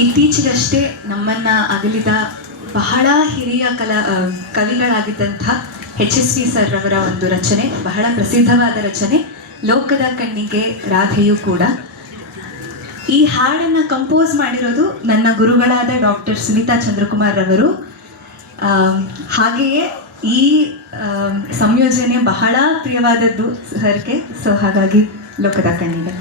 ಇತ್ತೀಚೆಗಷ್ಟೇ ನಮ್ಮನ್ನ ಅಗಲಿದ ಬಹಳ ಹಿರಿಯ ಕಲಾ ಕವಿಗಳಾಗಿದ್ದಂತಹ ಎಚ್ ಎಸ್ ವಿ ಸರ್ ಅವರ ಒಂದು ರಚನೆ, ಬಹಳ ಪ್ರಸಿದ್ಧವಾದ ರಚನೆ, ಲೋಕದ ಕಣ್ಣಿಗೆ ರಾಧೆಯೂ ಕೂಡ. ಈ ಹಾಡನ್ನ ಕಂಪೋಸ್ ಮಾಡಿರೋದು ನನ್ನ ಗುರುಗಳಾದ ಡಾಕ್ಟರ್ ಸುನೀತಾ ಚಂದ್ರಕುಮಾರ್ ರವರು. ಹಾಗೆಯೇ ಈ ಸಂಯೋಜನೆ ಬಹಳ ಪ್ರಿಯವಾದದ್ದು ಸರ್ಗೆ. ಸೊ ಹಾಗಾಗಿ ಲೋಕದ ಕಣ್ಣಿಗೆ.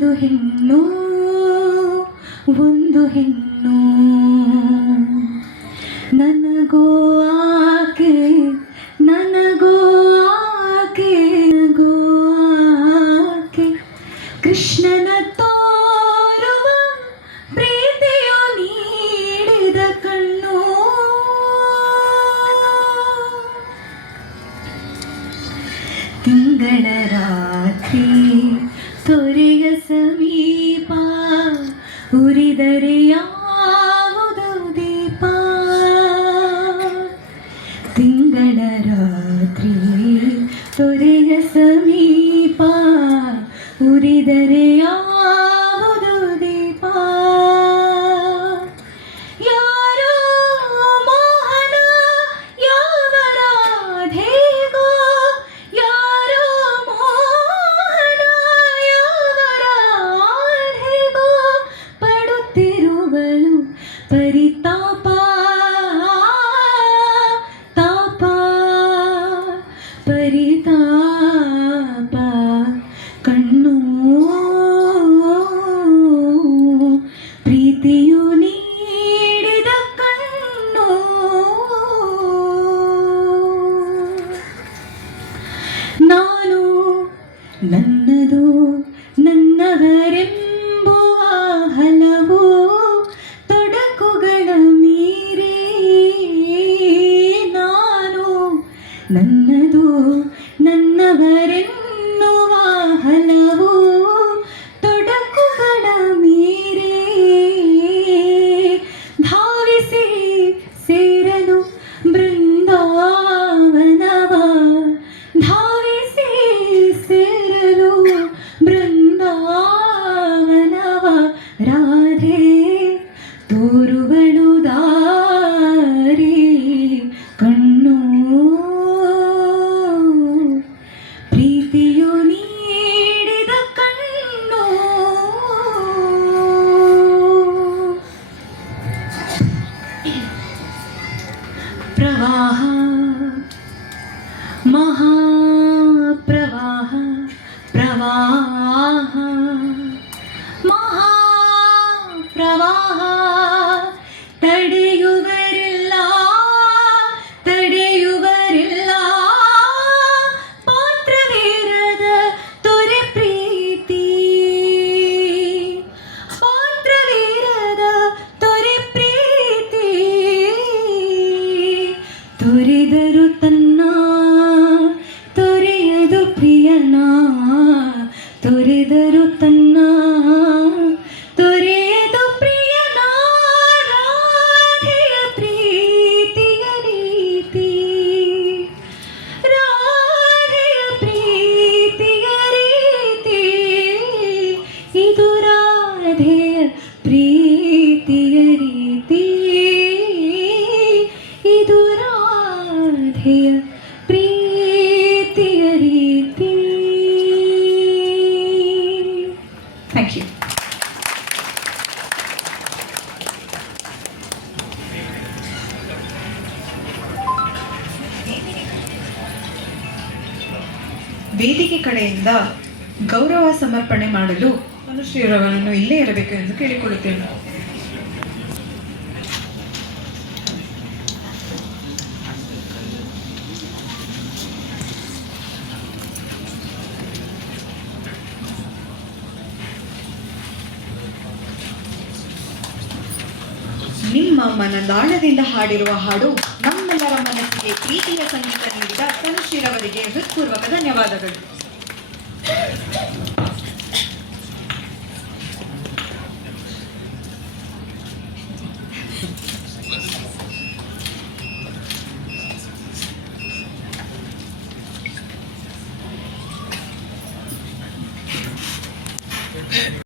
ಒಂದು ಹೆಣ್ಣು ಒಂದು ಹೆಣ್ಣು ನನಗೋ ಆಕೆ ನನಗೋ ಆಕೆ ನನಗೋ ಆಕೆ ಕೃಷ್ಣನ ತೋರುವ ಪ್ರೀತಿಯು ನೀಡಿದ ಕಣ್ಣು ತಿಂಗಳ ರಾತ್ರಿ ತೊರೆಯ ಸಮೀಪ ಉರಿದರೆ ಯಾವುದು ಕಥೆಯ ಪ್ರೀತಿಯ ರೀತಿ. ಥ್ಯಾಂಕ್ ಯು ವೇದಿಕೆ ಕಡೆಯಿಂದ ಗೌರವ ಸಮರ್ಪಣೆ ಮಾಡಲು ಮನುಷ್ಯರವರನ್ನು ಇಲ್ಲೇ ಇರಬೇಕು ಎಂದು ಕೇಳಿಕೊಳ್ಳುತ್ತೇನೆ. ನಿಮ್ಮ ಮನದಾಳದಿಂದ ಹಾಡಿರುವ ಹಾಡು ನಮ್ಮೆಲ್ಲರ ಮನಸ್ಸಿಗೆ ಪ್ರೀತಿಯ ಸಂಗೀತ ನೀಡಿದ ತನುಶ್ರೀರವರಿಗೆ ಹೃತ್ಪೂರ್ವಕ ಧನ್ಯವಾದಗಳು.